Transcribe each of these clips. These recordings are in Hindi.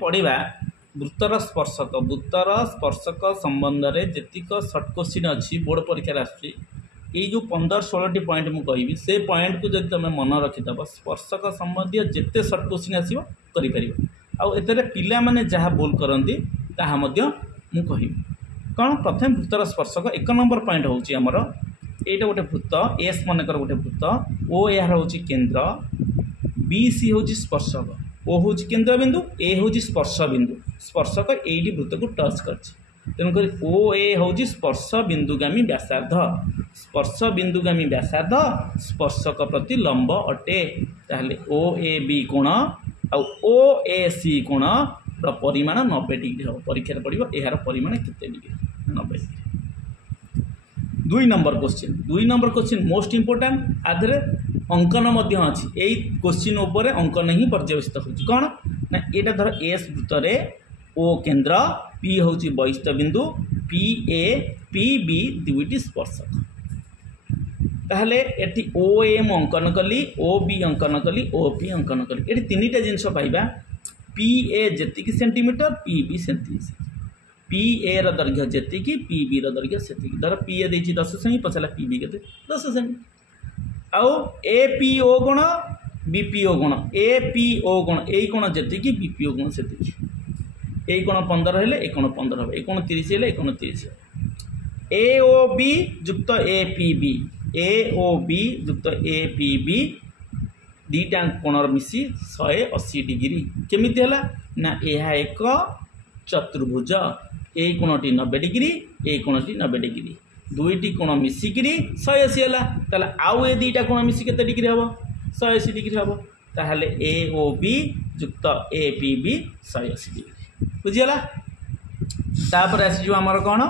पढ़ा वृत्तर स्पर्शक संबंध में जेतिक सर्ट क्वेश्चन अच्छी बोर्ड परीक्षा आसूँ ये जो 15-16 पॉइंट मुझे कहि से पॉइंट को जब तुम मन रखिदेव स्पर्शक संबंधी जिते सर्ट क्वेश्चन आसो कर पिला माने जहाँ भूल करती मुझे कहि कौन प्रथम वृत्तर स्पर्शक 1 नंबर पॉइंट हूँ आमर यहाँ गोटे वृत्त एस मनकर गोटे वृत्त ओ यार हूँ केन्द्र बी सी हूँ स्पर्शक ओ हूँ केन्द्र बिंदु ए हूँ स्पर्श बिंदु स्पर्शक यही वृत्त को टच कर तेणुक ओ ए हूँ स्पर्श बिंदुगामी व्यासार्ध स्पर्श बिंदुगामी व्यासार्ध स्पर्शक प्रति लंब अटे ताहले ओ ए बी कोण आ ओ ए सी कोण परिमाण 90 डिग्री हम परीक्षा पड़ो यार परिमाण केते degree 90 degree. 2 number question most important आधे अंकन अच्छी यही क्वेश्चन उपर अंकन ही पर्यवेसित हो कौन ना यहाँ धर एस वृत्त ओ केन्द्र पी हूँ बहिस्थ बिंदु पी ए पी बी दुईटी स्पर्शक ताहले एटी ओ एम अंकन कली ओ बी अंकन कली ओ पी अंकन कली ये 3टा जिनस पाइबा पी ए जी centimetre P B centimetre P A दैर्घ्य जी पी बी दैर्घ्य से धर पी ए देखिए 10 सेमी पचाला पी बी के 10 सेमी आउ ए पी ओ गुण बी पी ओ गुण ए पी ओ गुण यही कोण जी बी पी ओ गुण से यही कोण 15 हेले ए कोण 15 हे ए कोण 30 हेले ए कोण 30 ए ओ बी युक्त A P B A O B युक्त ए पी बी दीटा कोण मिसी 180 डिग्री केमिति हला ना यह एक चतुर्भुज ए कोणटी 90 डिग्री ए कोणटी 90 डिग्री दुईटी कोण मिसिकी 180 है ताले आउ ए दीटा कोण मिसी केते डिग्री हम 180 डिग्री हम ताहले ए ओ बी युक्त ए पी बी 180 डिग्री बुझीगला। तापर आसीजो आमर कौन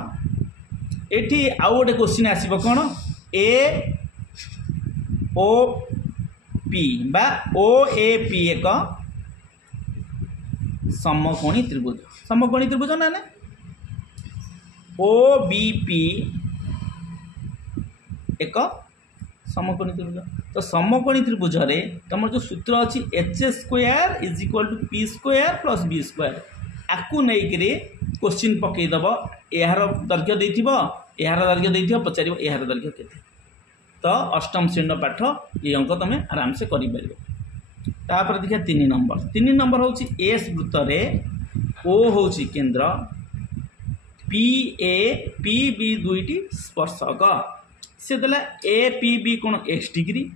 एठी आउ गोटे क्वेश्चन आसीबो कौन ए ओ पी बा ओ ए पी एक समकोणी त्रिभुज ना ओ बी पी एक समकोणी त्रिभुज तो समकोणी त्रिभुज रे तुम जो सूत्र अच्छी H square is equal to P square plus B square आपको नहीं क्वेश्चन पकईदेव यार दैर्घ्य देथिबो यार दैर्घ्य देथिबो पचारिबो यार दैर्घ्य केते तो अष्टम श्रेणी पाठ ये अंक तुम आराम से कर तापर देखिए 3 नंबर हूँ एस वृत्त रे ओ हूँ केन्द्र पी ए पी बी दुईटी स्पर्शक से देला ए पी बी कोण एक्स डिग्री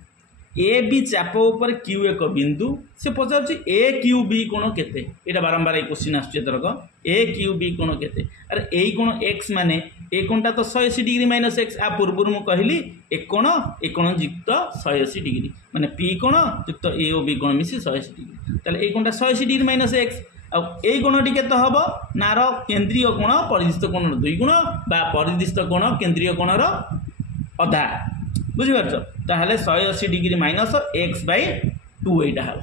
ए बी चाप ऊपर क्यू एक बिंदु से पचार ए क्यू बी कोण केते ये बारंबार क्वेश्चन आसरक ए क्यू बी कोण केते अरे यही कोण एक्स माने ए कोणटा तो 180 डिग्री माइनस एक्स आ पूर्व मुझे कहली एक कोण युक्त 180 डिग्री माने पी कोण युक्त ए ओ बी कोण मिसी 180 डिग्री ताले ए कोणटा 180 डिग्री माइनस एक्स आई कोणटी केते हम नार केन्द्रीय कोण परिदिष्ट कोण 2 गुण बा परिदिष्ट कोण केन्द्रीय कोणर अधा बुझीपार ताहले 180 डिग्री माइनस एक्स बै 2 यहाँ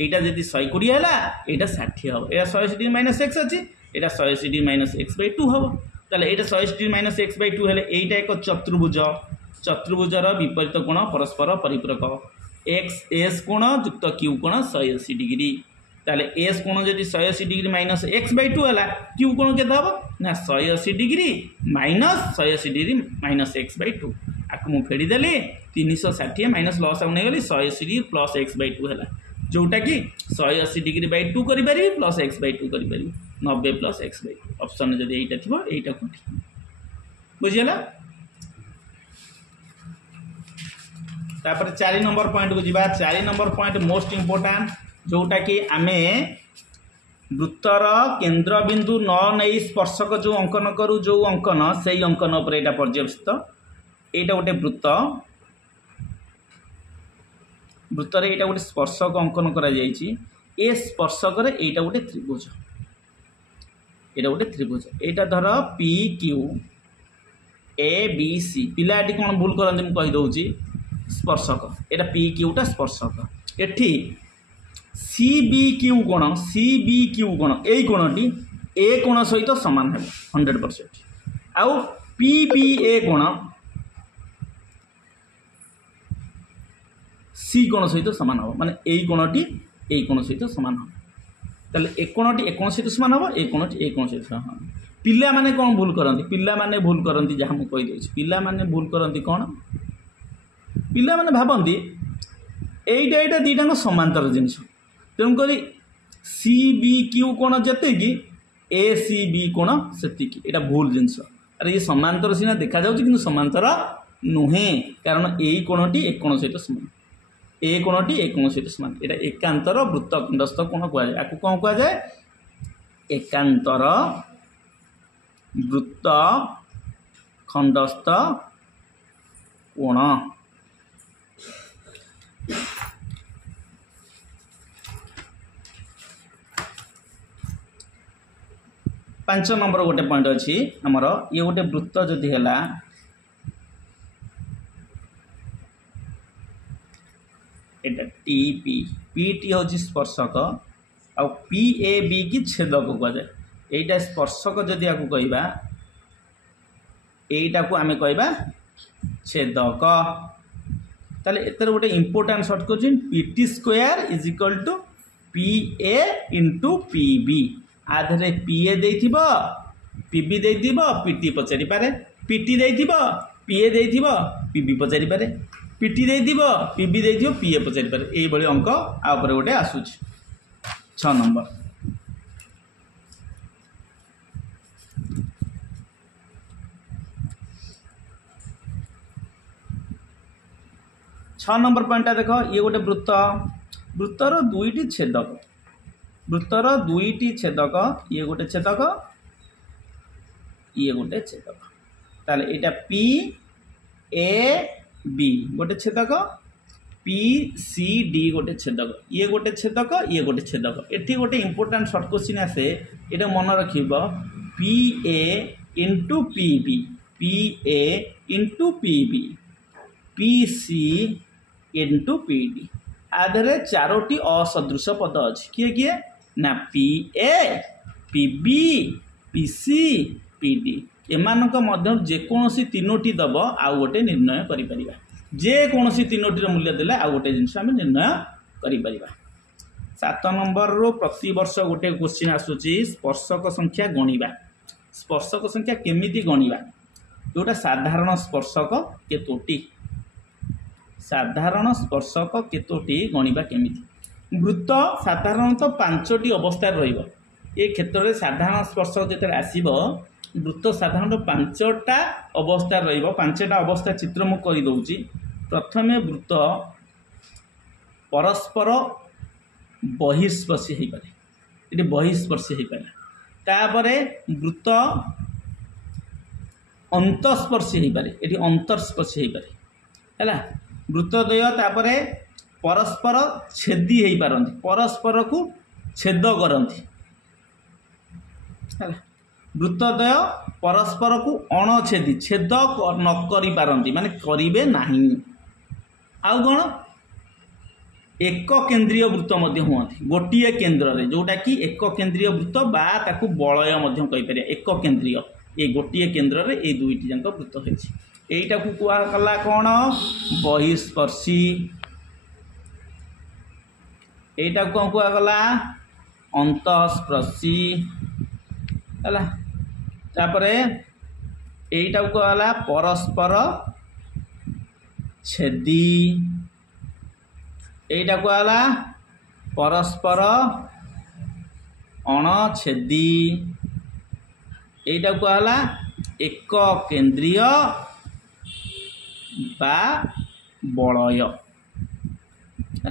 यहाँ जी 120 है यहाँ 60 हम यहाँ 180 डिग्री माइनस एक्स अच्छी यहाँ 180 डिग्री माइनस एक्स बै 2 हम ताहले यहाँ 180 डिग्री माइनस एक्स बै 2 हेले यहाँ एक चतुर्भुजर विपरीत कोण परस्पर परिपूरक एक्स एस कोण युक्त क्यू कोण 180 डिग्री ताले एस कोण जदि 180 डिग्री माइनस एक्स बै 2 है क्यू कोण केते हम ना 180 degree minus 180 degree minus x by 2 आपको मुझे फेड़देली 360 माइनस लस नहीं गली 180 डिग्री प्लस एक्स बै 2 है जोटा कि 180 डिग्री बै 2 करी प्लस एक्स बै 2 करी 90 प्लस एक्स बै 2 ऑप्शन जब यहीटा थी यहीटा को बुझीगला। तापर 4 नंबर पॉइंट को जीवा 4 नंबर पॉइंट मोस्ट इंपोर्टेंट जोटा कि आमे वृत्तर केन्द्र बिंदु न नहीं स्पर्शक जो अंकन करूँ जो अंकन से अंकन उपर यहाँ पर्यवेसित यहाँ गोटे वृत्तर यहाँ गोटे स्पर्शक अंकन करा ए स्पर्शक यहाँ गोटे त्रिभुज यहाँ धर P Q A B C पिला ये कौन भूल करते मुझे कहीदे स्पर्शक यहाँ पी क्यूटा स्पर्शक एठी सी बी क्यू कोण यही कोणटी ए कोण सहित सामान है 100% आउ पी बी ए कोण सी कोण सहित सामान हम माने यही कोणटी यही कोण सहित सामान हम ताले एक कोणटी एक कोण सहित समान हम एक कोणटी एक कोण सहित समान हम पिला माने कौन भूल करती पिला माने भूल करती जहाँ मुझे कहीदे पिला माने भूल करती कौन पिला माने भावती एटा एटा दीटा समांतर जिनस तेणुक सी बी क्यू कोण जिते कि ए सी बी कोण से भूल जिनस अरे ये समांतर सीना देखा जाऊँ कि समांतर नुहे कारण यही कोणटी एक कोण सहित समान ए कोणटी एक कोण सहित समान यहाँ एकांतर वृत्त खंडस्थ कोण कहुए या कौन कहुए एकांतर वृत्त खंडस्थ कोण। 5 नंबर गोटे पॉइंट अच्छी आमर ये गोटे वृत्त जदि है टी पी पी टी हूँ स्पर्शक आ पी ए बी की छेदक कहुए यहीटा स्पर्शक जदि या कहवा यहीटा को आम कहवा छेदक ताले एतर गोटे important short question P T square is equal to P A into P B आधे पी ए दे पी बी दे पी टी पचारि पारे पी टी दे पी ए दे पी बी पचारि पारे पी टी दे पी बी दे पी ए पचारि पारे यही अंक आउपर गोटे आसूच 6 नंबर। 6 नंबर पॉइंटा देख ये गोटे वृत्त वृत्तर दुईटी छेदक वृत्तर दुईटी छेदक ये गोटे छेदक ये गोटे छेदक ताले एटा पी ए बी गोटे छेदक पी सी डी गोटे छेदक ये गोटे छेदक एठी गोटे इम्पोर्टाट सर्ट क्वेश्चन आसे ये मन रख P A into P B P A into P B P C into P D आधे 4टी असदृश पद अच्छी किए किए ना P A P B P C P D एमानक मध्य जेकोसी 3टी दब आउ गोटे निर्णय करिपरिबा जेकोसी 3टीर मूल्य देले आउ गोटे जिनस आम निर्णय करिपरिबा। 7 नंबर रो प्रति वर्ष गोटे क्वेश्चन आसूची स्पर्शक संख्या गणिबा स्पर्शक संख्या केमिति गणिबा जोटा साधारण स्पर्शक केतोटी साधारण स्पर्शक केतोटी गणिबा केमिति वृत्त साधारणतः 5टी अवस्था रहिबो ए क्षेत्र में साधारण स्पर्शक जेते आसीबो वृत्त साधारणतः 5टा अवस्था रहिबो 5टा अवस्था चित्र मु करि दउची प्रथमे वृत्त परस्पर बहिस्पर्शी हो पारे ये बहिस्पर्शी हो पारे तापरे वृत्त अंतस्पर्शी हो पारे ये अंतर्स्पर्शी हो पारे है वृत्तद्वय तापरे परस्पर छेदी हो पारती परस्पर को छेद करती वृत्तद्वय परस्पर को अणछेदी छेद न करि पारती माने करिवे नाही आउ कौन एक केंद्रीय वृत्त हूँ गोटे केन्द्र में जोटा कि एक केंद्रीय वृत्त बा ताकू बलय कहीपर एक केंद्रीय ये गोटे केन्द्र में ये दुईटी जाक वृत्त होती यहीटा को कहला कौन बहिस्पर्शी यहीटा कौन कहला अंतस्पर्शी है तापरे यहीटा को कहला परस्पर छेदी यहीटा कहला परस्पर अणछेदी यहीटा कहला एक केंद्रीय बा बलय है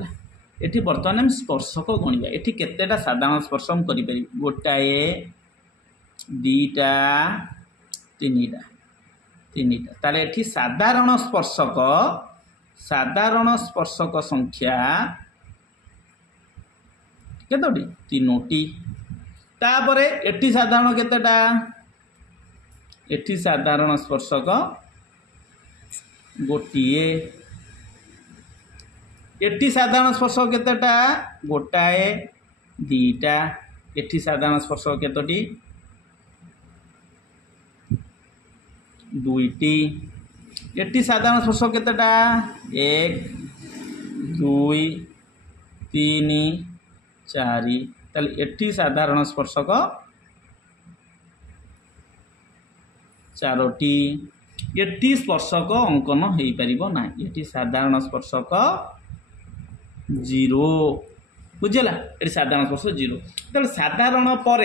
ये बर्तमान आम स्पर्शक गणिबा ये केतेटा साधारण स्पर्श हम करि गोटाए दीटा तीनिटा ताले एठी साधारण स्पर्शक संख्या केतोटी 3टी तापरे एठी साधारण केतेटा एठी साधारण स्पर्शक गोटिए एठी साधारण स्पर्शक केतेटा गोटाए दीटा एठी साधारण स्पर्शक केतोटी 2टी एटी साधारण स्पर्शक केतेटा 1 2 3 4 ताले एठी साधारण स्पर्शक 4टी एठी स्पर्शक अंकन हो पारिबो ना एठी साधारण स्पर्शक 0 बुझला ये साधारण स्पर्श 0 तो साधारण पर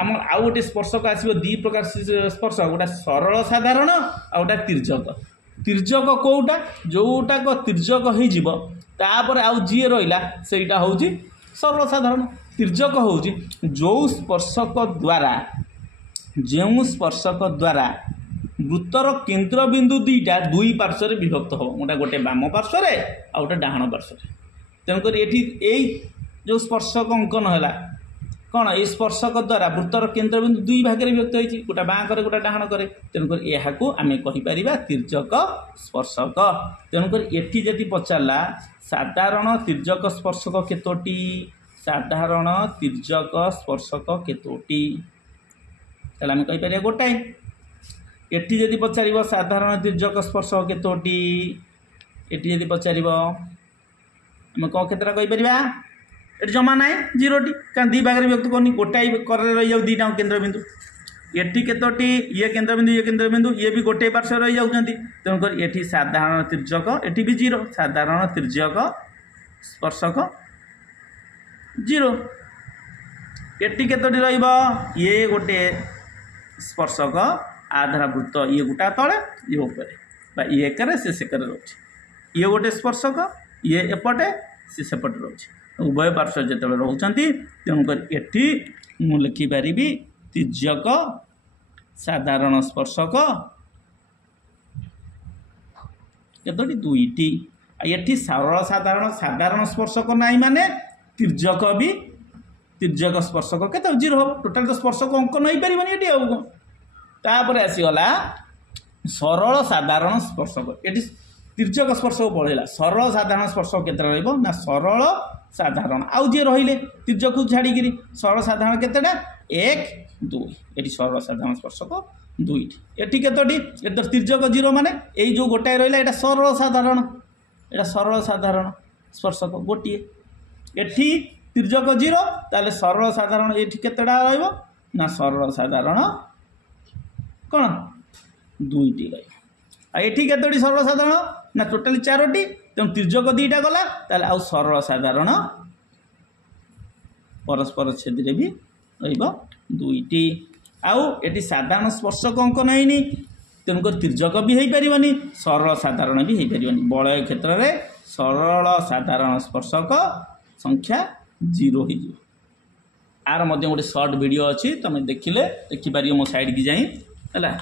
आम आउ गोटे स्पर्शक आसो दी प्रकार स्पर्श गोटा सरल साधारण आ गोटा तिर्यक तिर्यक कोटा जोटाक तिर्यक हो तापर आउ जी रहा सेटा हूँ सरल साधारण तिर्यक हूँ जो स्पर्शक द्वारा वृत्तर केन्द्रबिंदु दुईटा दुई पार्श्व विभक्त हम गोटे बाम पार्श्व आ गोटे डाहाण पार्श्व तेणुक ये जो स्पर्शक अंकन है कौन ये स्पर्शक द्वारा वृत्तर केन्द्रबिंदु दुई भाग में विभक्त होती गोटे बाँ करे गोटे डाहाण करे तेणुक यह आम कहीपर तिर्यक स्पर्शक तेणुक ये जदि पचारा साधारण तिर्यक स्पर्शक केतोटी साधारण तिर्यक स्पर्शक केतोटी आम कहीपर गोटाए एटी जदि पचार साधारण तिर्यक स्पर्शक केतोटी एटी जदि पचार आम कौन केतटा कहीपर ये जमा ना 0टी क्या दी भाग में व्यक्त करनी गोटाए कर रही जाऊ दीटा केन्द्रबिंदु एटी केतोटी ये केन्द्रबिंदु ये भी गोटे पार्श्व रही जाती तेणुक ये साधारण तिर्यक एटी भी 0 साधारण तिर्यक स्पर्शक 0 एटी केतोटी रहिबो ये गोटे स्पर्शक आधार वृत्त ये गोटा तले ये ऊपर ये एकर से सेकर रोचे ये गोटे स्पर्शक ये एपटे से सेपटे रोचे उभय पार्श्व जो रोचे तेणुक ये मु लिखिपारि तिर्यक साधारण स्पर्शक केतोटी 2टी ये सरल साधारण साधारण स्पर्शक नाई माने तिर्यक भी तिर्यक स्पर्शक केते 0 हम टोटाल तो स्पर्शक अंकन हो पारे ये तापर आसीगला सरल साधारण स्पर्शक ये तिर्यक स्पर्शक पढ़ेगा सरल साधारण स्पर्शक केते ना सरल साधारण आउ जी रहिले तिर्यक छाड़ी सरल साधारण केतेटा 1 2 ये सरल साधारण स्पर्शक 2टी एटी केतोटी ये तो तिर्यक 0 माने यही जो गोटाए रहा यहाँ सरल साधारण स्पर्शक गोटे एटी तिर्यक 0 ताले सरल साधारण ये केतेटा रहिबो ना सरल साधारण कौन 2टी रही केतोटी सरल साधारण ना टोटाली 4टी तेणु तिर्यक 2टा गला ताले आउ सरल साधारण परस्पर छेद भी रहिबो 2टी आउ ये साधारण स्पर्शक अंकन होनी तेणुक तिर्यक भी हो पारनि सरल साधारण भी हो पारनि बलय क्षेत्र में सरल साधारण स्पर्शक संख्या 0 हो आर मध्य गोटे सर्ट वीडियो अच्छी तुम देखिले देखिपार मो साइड की जाए है।